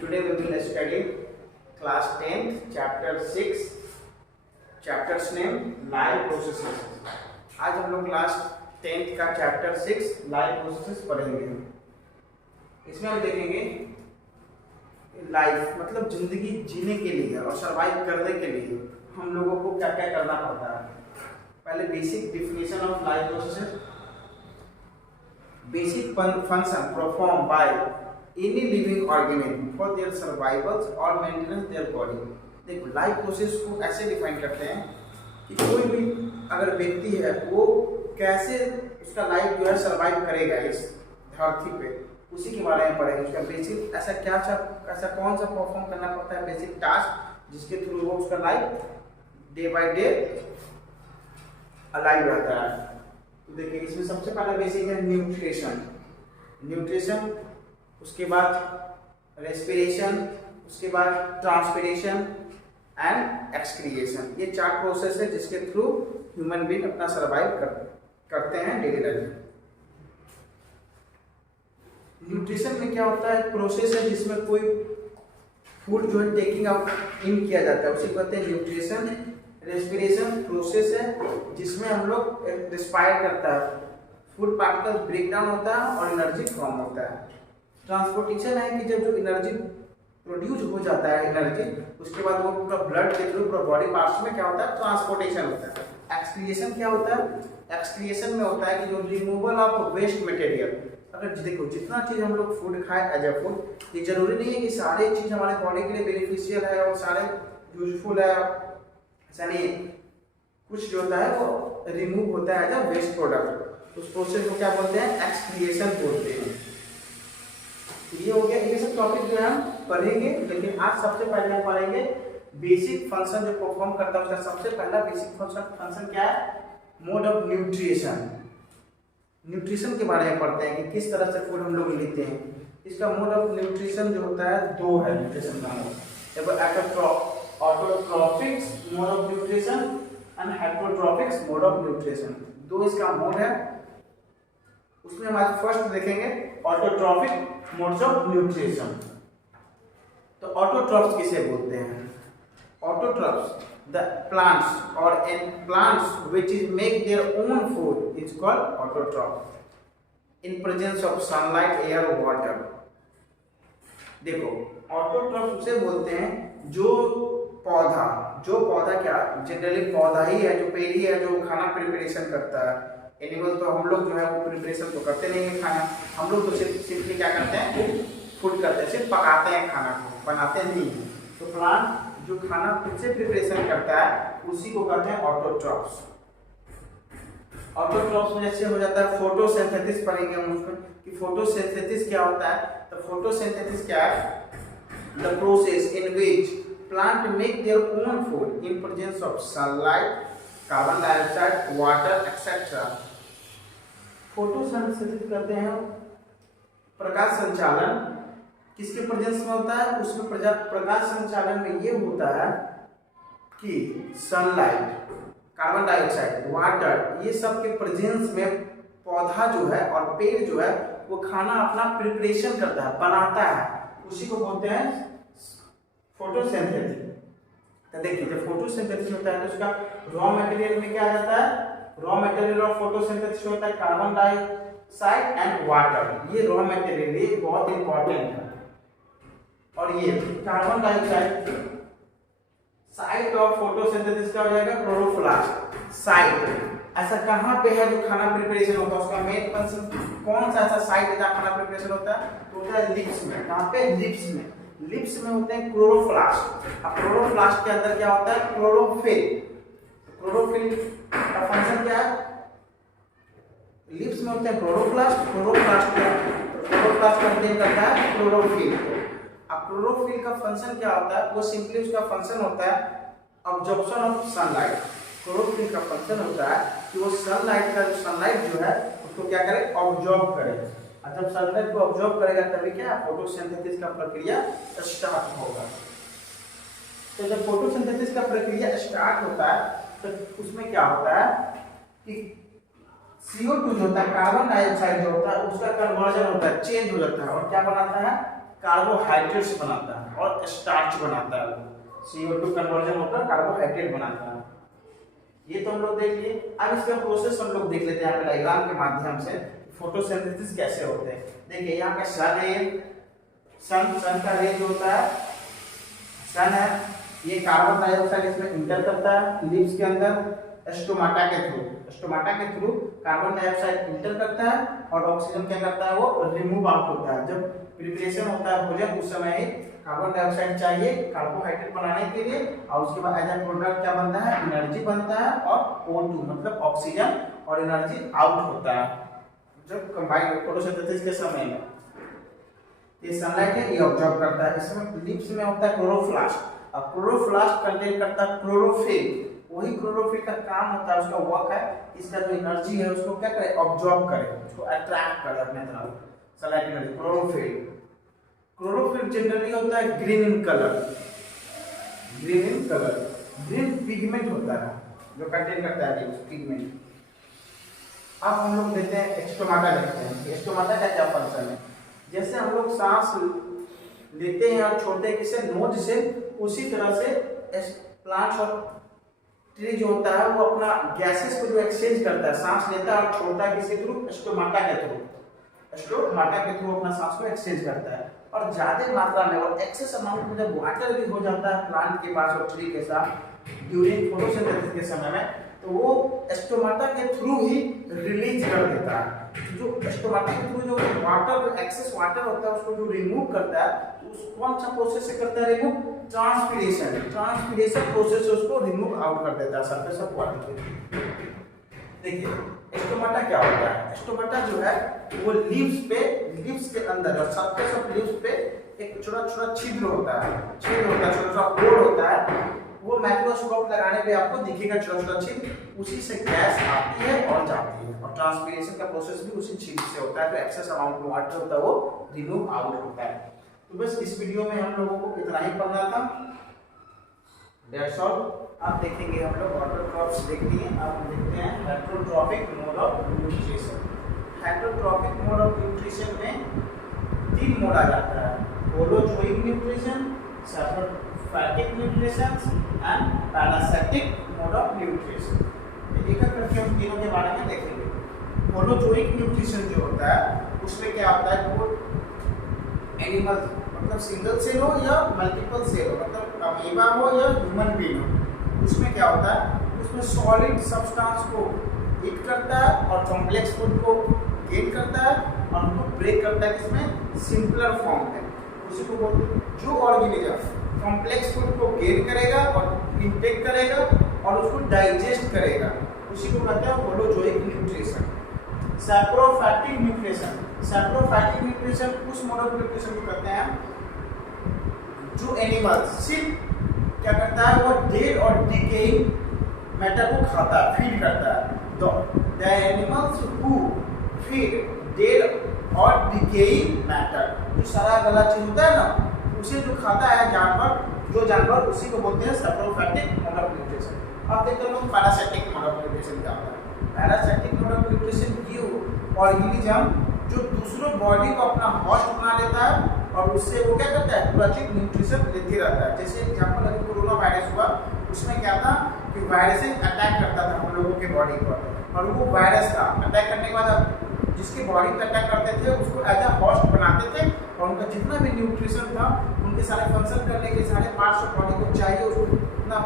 Today we will study class 10th chapter 6 chapters name live processes। आज हम लोग class 10th का chapter 6 live processes पढ़ेंगे। इसमें हम देखेंगे लाइफ मतलब जिंदगी जीने के लिए और सरवाइव करने के लिए हम लोगों को क्या क्या करना पड़ता है। पहले basic definition of live processes. Basic function perform by any living organism for their survival और मेंटेनेंस देयर बॉडी। देखो लाइफ प्रोसेस को ऐसे डिफाइन करते हैं कि कोई भी अगर व्यक्ति है वो कैसे उसका लाइफ जो है सर्वाइव करेगा इस धरती पे, उसी के बारे में पढ़ेंगे। उसका बेसिक ऐसा कौन सा परफॉर्म करना पड़ता है बेसिक टास्क जिसके थ्रू वो उसका life day by day alive रहता है। तो देखिए इसमें सबसे पहला बेसिक है न्यूट्रिशन, उसके बाद रेस्पिरेशन, उसके बाद ट्रांसपिरेशन एंड एक्सक्रिएशन। ये 4 प्रोसेस है जिसके थ्रू ह्यूमन बीइंग अपना सर्वाइव करते हैं डेली लाइफ। न्यूट्रिशन में क्या होता है, प्रोसेस है जिसमें कोई फूड जो है टेकिंग आउट इन किया जाता है, उसे कहते हैं न्यूट्रिशन। रेस्पिरेशन प्रोसेस है जिसमें हम लोग रिस्पायर करता है, फूड पार्टिकल ब्रेक डाउन होता है और एनर्जी फॉर्म होता है। ट्रांसपोर्टेशन है कि जब जो एनर्जी प्रोड्यूस हो जाता है एनर्जी, उसके बाद वो पूरा ब्लड के थ्रू पूरा बॉडी पार्ट्स में क्या होता है ट्रांसपोर्टेशन होता है। एक्सक्रिएशन क्या होता है, एक्सक्रिएशन में होता है कि जो रिमूवल ऑफ वेस्ट मटेरियल। अगर देखो जितना चीज हम लोग फूड खाए एज ए फूड, ये जरूरी नहीं है कि सारे चीज हमारे बॉडी के लिए बेनिफिशियल है और सारे यूजफुल है, ऐसा नहीं। कुछ जो होता है वो रिमूव होता है एज अ वेस्ट प्रोडक्ट, उस प्रोसेस को क्या बोलते हैं एक्सक्रिएशन बोलते हैं। ये हो गया, ये सब टॉपिक जो है हम पढ़ेंगे, लेकिन आज सबसे पहले हम पढ़ेंगे बेसिक फंक्शन जो परफॉर्म करता है उसका सबसे पहला बेसिक फंक्शन क्या है, मोड ऑफ न्यूट्रिशन। न्यूट्रिशन के बारे में पढ़ते हैं कि किस तरह से फूड हम लोग लेते हैं। इसका मोड ऑफ न्यूट्रिशन जो होता है 2 है न्यूट्रिशन का mode, autotrophics mode of nutrition and heterotrophics mode of nutrition. 2 इसका मोड है। उसमें हम आज फर्स्ट देखेंगे ऑटोट्रॉफिक मोड्स ऑफ न्यूट्रिशन। तो ऑटोट्रॉफ्स किसे बोलते हैं? Autotrophs the plants or in plants which is make their own food is called autotroph in presence of sunlight, air, water। देखो ऑटोट्रॉफ्स उसे बोलते हैं जो पौधा क्या जनरली पौधा ही है, जो पेड़ ही है जो खाना प्रिपरेशन करता है। एनिमल तो हम लोग जो है वो प्रिपरेशन तो करते नहीं है खाना, हम लोग तो सिर्फ क्या करते हैं फूड करते हैं, सिर्फ पकाते हैं, खाना को बनाते नहीं। तो प्लांट जो खाना खुद से प्रिपरेशन करता है उसी को कहते हैं ऑटोट्रॉफ्स। ऑटोट्रॉफ्स में जैसे हो जाता है फोटोसिंथेसिस, पढ़ेंगे हम उसमें कि फोटोसिंथेसिस क्या होता है। तो फोटोसिंथेसिस क्या है, the process in which plant make their own food in presence of sunlight, carbon dioxide, water etcetera. Photosynthesis करते हैं प्रकाश संचालन, किसके प्रेजेंस में होता है, उसमें प्रकाश संचालन में ये होता है कि सनलाइट, कार्बन डाइऑक्साइड, वाटर, ये सब के प्रेजेंस में पौधा जो है और पेड़ जो है वो खाना अपना प्रिपरेशन करता है, बनाता है, उसी को बोलते हैं फोटोसिंथेसिस। तो देखिए जब फोटोसिंथेसिस होता है तो उसका रॉ मटेरियल में क्या आ जाता है, रॉ मटेरियल ऑफ फोटोसिंथेसिस होता है कार्बन डाइऑक्साइड एंड वाटर। ये रॉ मटेरियल ये बहुत इंपॉर्टेंट है। और ये carbon dioxide site of photosynthesis का हो जाएगा क्लोरोप्लास्ट साइट। ऐसा कहां पे है जो खाना प्रिपरेशन होता है, उसका मेन फंक्शन कौन सा ऐसा साइट है जहां खाना प्रिपरेशन होता है, तो होता है लिप्स में। कहां पे, लिप्स में होते हैं क्लोरोप्लास्ट। अब क्लोरोप्लास्ट के अंदर क्या होता है क्लोरोफिल का फंक्शन क्या है, लिप्स में होते हैं क्लोरोप्लास्ट कंटेन करता है क्लोरोफिल। अब क्लोरोफिल का फंक्शन क्या होता है, वो सिंपली उसका फंक्शन होता है ऑब्जॉर्प्शन ऑफ सनलाइट। क्लोरोफिल का फंक्शन होता है कि वो सनलाइट जो है उसको क्या करे, ऑब्जॉर्ब करे। और जब सनलाइट को ऑब्जॉर्ब करेगा तभी क्या फोटोसिंथेसिस का प्रक्रिया स्टार्ट होगा। तो जब फोटोसिंथेसिस का प्रक्रिया स्टार्ट होता है तो उसमें क्या होता है कि CO2 जो होता है कार्बन डाइऑक्साइड जो होता है उसका कन्वर्जन होता है, चेंज हो जाता है और क्या बनाता है कार्बोहाइड्रेट्स बनाता है और स्टार्च बनाता है। CO2 कन्वर्जन होकर कार्बोहाइड्रेट बनाता है। ये तो हम लोग देख लिए। अब इसका प्रोसेस हम लोग देख लेते हैं यहाँ पे डायग्राम के माध्यम से, फोटोसिंथेसिस कैसे होते हैं। देखिए यहाँ पे सन है, सन का रे जो होता है, सन है, ये कार्बन डाइऑक्साइड इसमें इंटर करता है लिप्स के अंदर स्टोमाटा के थ्रू कार्बन डाइऑक्साइड इंटर करता है और ऑक्सीजन क्या करता है, वो रिमूव आउट होता है। जब प्रिपरेशन होता है भोजन उस समय ही कार्बन डाइऑक्साइड चाहिए कार्बोहाइड्रेट बनाने के लिए, और उसके बाद एज ए प्रोडक्ट क्या बनता है, एनर्जी बनता है और O2 मतलब ऑक्सीजन और एनर्जी आउट होता है जब कंबाइंड फोटोसिंथेसिस के समय में। ये सनलाइट है, ये ऑब्जर्व करता है। इसमें लिप्स में होता है क्लोरोप्लास्ट, और क्लोरोप्लास्ट कंटेन करता है क्लोरोफिल। वही क्लोरोफिल का काम होता है, उसका वर्क है इसका जो एनर्जी है उसको क्या करे, ऑब्जॉर्ब करे, उसको अट्रैक्ट करे अपने तरफ। सनलाइट एनर्जी क्लोरोफिल जनरली होता है green in colour, green pigment होता है जो कंटेन करता है पिगमेंट। अब हम लोग लेते हैं स्टोमाटा, देखते हैं स्टोमाटा का क्या फंक्शन है। जैसे हम लोग सांस लेते हैं और छोड़ते हैं किसे, नोज से, उसी तरह से प्लांट्स और ट्री जो होता है वो अपना गैसेस को जो एक्सचेंज करता है, सांस लेता है और छोड़ता है किसके थ्रू, स्टोमाटा के थ्रू अपना सांस को एक्सचेंज करता है। और ज्यादा मात्रा में और एक्सेस अमाउंट में जब वाटर भी हो जाता है प्लांट के पास और ट्री के साथ ड्यूरिंग फोटोसिंथेसिस के समय में, तो वो स्टोमाटा के थ्रू ही रिलीज कर देता है। जो स्टोमाटा के थ्रू जो वाटर, एक्सेस वाटर होता है उसको जो रिमूव करता है, तो उस कौन सा प्रोसेस से करता है रिमूव, ट्रांसपीरेशन प्रोसेस से उसको रिमूव आउट कर देता है सरफेस ऑफ वाटर। देखिए स्टोमाटा क्या होता है, स्टोमाटा जो है वो लिप्स के अंदर और सरफेस ऑफ लिप्स पे एक छोटा छिद्र होता है, छोटा होल होता है। वो माइक्रोस्कोप लगाने पे आपको दिखेगा छोटा छिद्र, उसी से गैस आती है और जाती है, और ट्रांसपीरेशन का प्रोसेस भी उसी छिद्र से होता है। तो एक्सेस अमाउंट में वाटर होता है वो रिमूव आउट होता है। तो बस इस वीडियो में हम लोगों को इतना ही पढ़ना था, दैट्स ऑल। अब देखेंगे हम लोग वाटर क्रॉप्स देख लिए। अब हम देखते हैं heterotrophic mode of nutrition. Heterotrophic mode of nutrition में 3 मोड आ जाता है, holozoic nutrition, saprophytic nutrition and parasitic mode of nutrition. एक एक करके हम तीनों के बारे में देखेंगे। होलोजोइक न्यूट्रिशन जो होता है उसमें क्या होता है, वो एनिमल मतलब सिंगल सेल हो या मल्टीपल सेल हो, मतलब अमीबा हो या ह्यूमन बीइंग हो, उसमें क्या होता है, उसमें सॉलिड सब्सटेंस को हीट करता है और कॉम्प्लेक्स फूड को गेन करता है और उनको ब्रेक करता है किसमें, सिंपलर फॉर्म में। उसी को बोलते हैं जो ऑर्गेनिज्म कॉम्प्लेक्स फूड को गेन करेगा और इंटेक करेगा और उसको डाइजेस्ट करेगा, उसी को कहते हैं होलोजोइक न्यूट्रिशन। सैप्रोफाइटिक न्यूट्रिशन उस मोड ऑफ न्यूट्रिशन को कहते हैं जो एनिमल सिर्फ क्या करता है, वो डेड और डिकेइंग मैटर को खाता है, फीड करता है। The animals who feed dead और डिकेइंग मैटर, जो सारा गला चीज होता है ना, उसे जो खाता है जानवर, उसी को बोलते हैं सैप्रोफाइटिक मोड ऑफ न्यूट्रिशन। अब देखते हैं लोग पैरासिटिक मोड ऑफ न्यूट्रिशन क्या होता है। पैरासिटिक मोड ऑफ न्यूट्रिशन ये ऑर्गेनिज्म जो दूसरों बॉडी को अपना होस्ट बना लेता है और उससे वो क्या करता है, सुरक्षित न्यूट्रिशन लेते रहता है। जैसे एग्जाम्पल अभी कोरोना वायरस हुआ, उसमें क्या था कि वायरस अटैक करता था हम लोगों के बॉडी पर, और वो वायरस था अटैक करने के बाद जिसके बॉडी पर अटैक करते थे उसको एज अ होस्ट बनाते थे, और उनका जितना भी न्यूट्रिशन था, उनके सारे फंक्शन करने के सारे पार्ट्स ऑफ बॉडी को चाहिए, उसको उतना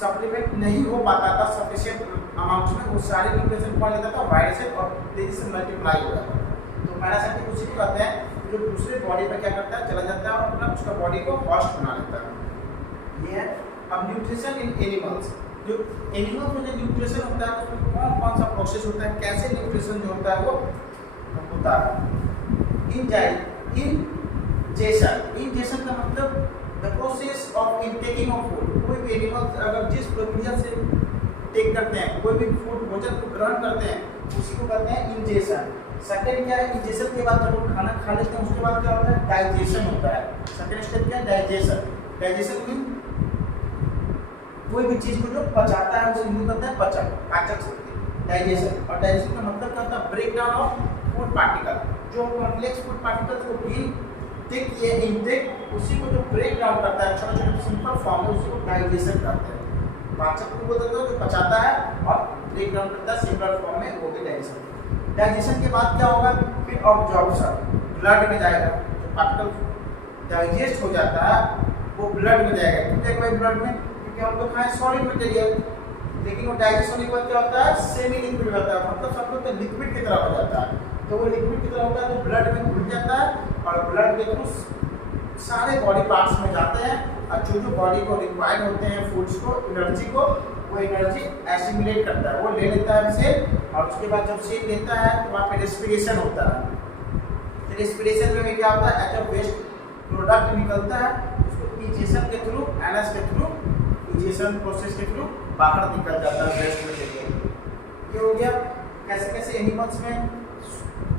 सप्लीमेंट नहीं हो पाता था सफिशिएंट अमाउंट में, वो सारे न्यूट्रिशन कौन लेता था, वायरस से, और तेजी से मल्टीप्लाई हो जाता था। तो पैरासाइटिक उसी को कहते हैं जो दूसरे बॉडी पर क्या करता है, चला जाता है और अपना उसका बॉडी को होस्ट बना लेता है। ये है अब न्यूट्रिशन इन एनिमल्स। जो एनिमल्स में जो न्यूट्रिशन होता है उसमें कौन कौन सा प्रोसेस होता है, कैसे न्यूट्रिशन जो होता है वो होता है। इंजेशन का मतलब the process of intaking of food. कोई भी एनिमल्स अगर जिस प्रक्रिया से टेक करते हैं, कोई भी फूड भोजन को ग्रहण करते हैं, उसी को कहते हैं इंजेशन। सेकंड क्या है, इंजेशन के बाद जब हम खाना खा लेते हैं उसके बाद क्या होता है, डाइजेशन होता है। सेकंड स्टेप क्या है, डाइजेशन मीन कोई भी चीज को जो पचाता है उसे हिंदी कहते हैं पाचक शक्ति, डाइजेशन। और डाइजेशन का मतलब क्या होता है, break down of food particle. जो कॉम्प्लेक्स फूड पार्टिकल्स को टेक ये इनटेक उसी को जो ब्रेक डाउन करता है छोटे छोटे सिंपल फॉर्म में, उसी को डाइजेशन करते हैं। पाचक को बोलते हैं जो पचाता है और ब्रेक डाउन करता है सिंपल फॉर्म में, वो भी डाइजेशन। डाइजेशन के बाद क्या होगा, फिर ऑब्जॉर्प्शन, ब्लड में जाएगा। जो पार्टिकल डाइजेस्ट हो जाता है वो ब्लड में जाएगा। क्यों जाएगा भाई ब्लड में, क्योंकि हम लोग खाएं सॉलिड मटेरियल, लेकिन वो डाइजेस्ट होने के बाद क्या होता है, सेमी लिक्विड होता है, मतलब सब लोग तो लिक्विड की तरह हो जाता है। तो वो लिक्विड की तरह होता है तो ब्लड में घुल जाता है और ब्लड के थ्रू सारे बॉडी पार्ट्स में जाते हैं, और जो जो बॉडी को रिक्वायर्ड होते हैं फूड्स को, एनर्जी को, वो एनर्जी एसिमिलेट करता है, वो ले लेता है सेल। और उसके बाद जब सेल लेता है तो वहाँ पे रेस्पिरेशन होता है। रेस्पिरेशन में क्या होता है, एज वेस्ट प्रोडक्ट निकलता है, उसको इजेशन के थ्रू, एनएस के थ्रू, इजेशन प्रोसेस के थ्रू बाहर निकल जाता है वेस्ट मटेरियल। ये हो गया कैसे कैसे एनिमल्स में।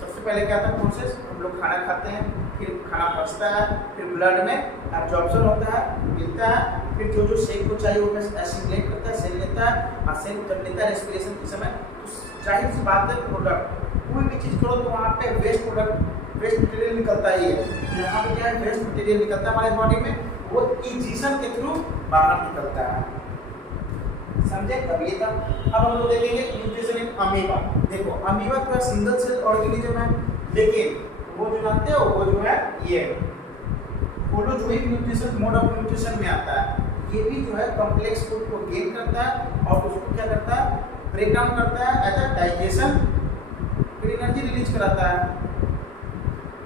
सबसे पहले क्या था प्रोसेस, हम लोग खाना खाते हैं, फिर खाना पचता है, फिर ब्लड में एब्जॉर्प्शन होता है, मिलता है, फिर जो जो सेल को चाहिए वो एसिमिलेट करता है, सेल लेता है, और सेल जब लेता है रेस्पिरेशन के समय, तो जाहिर सी बात है प्रोडक्ट कोई भी चीज़ करो तो वहाँ पे वेस्ट प्रोडक्ट, वेस्ट मटेरियल निकलता ही है। यहाँ पे क्या है, वेस्ट मटेरियल निकलता है हमारे बॉडी में, वो इजेशन के थ्रू बाहर निकलता है। समझे, तब ये था। अब हम लोग देखेंगे न्यूट्रिशन इन अमीबा। देखो अमीबा तो सिंगल सेल ऑर्गेनिज्म है, लेकिन वो जो जानते हो वो जो है ये holozoic nutrition mode of nutrition में आता है। ये भी जो है कॉम्प्लेक्स फूड को गेन करता है और उसको क्या करता है, ब्रेक डाउन करता है एज अ डाइजेशन, फिर एनर्जी रिलीज कराता है।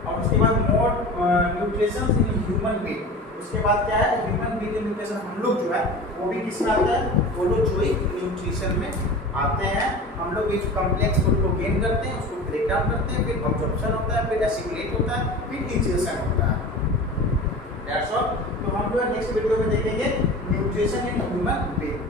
और उसके बाद mode nutrition in human being, उसके बाद क्या है, ह्यूमन बीइंग न्यूट्रिशन हम लोग जो है वो भी किसमें आता है, होलोजोइक न्यूट्रिशन में आते हैं। हम लोग इस कॉम्प्लेक्स फूड को गेन करते हैं, उसको ब्रेक डाउन करते हैं, फिर अब्जॉर्प्शन होता है, फिर एसिमिलेट होता है, फिर इजेशन होता है। That's all. तो हम जो है नेक्स्ट वीडियो में देखेंगे न्यूट्रिशन इन ह्यूमन बीइंग।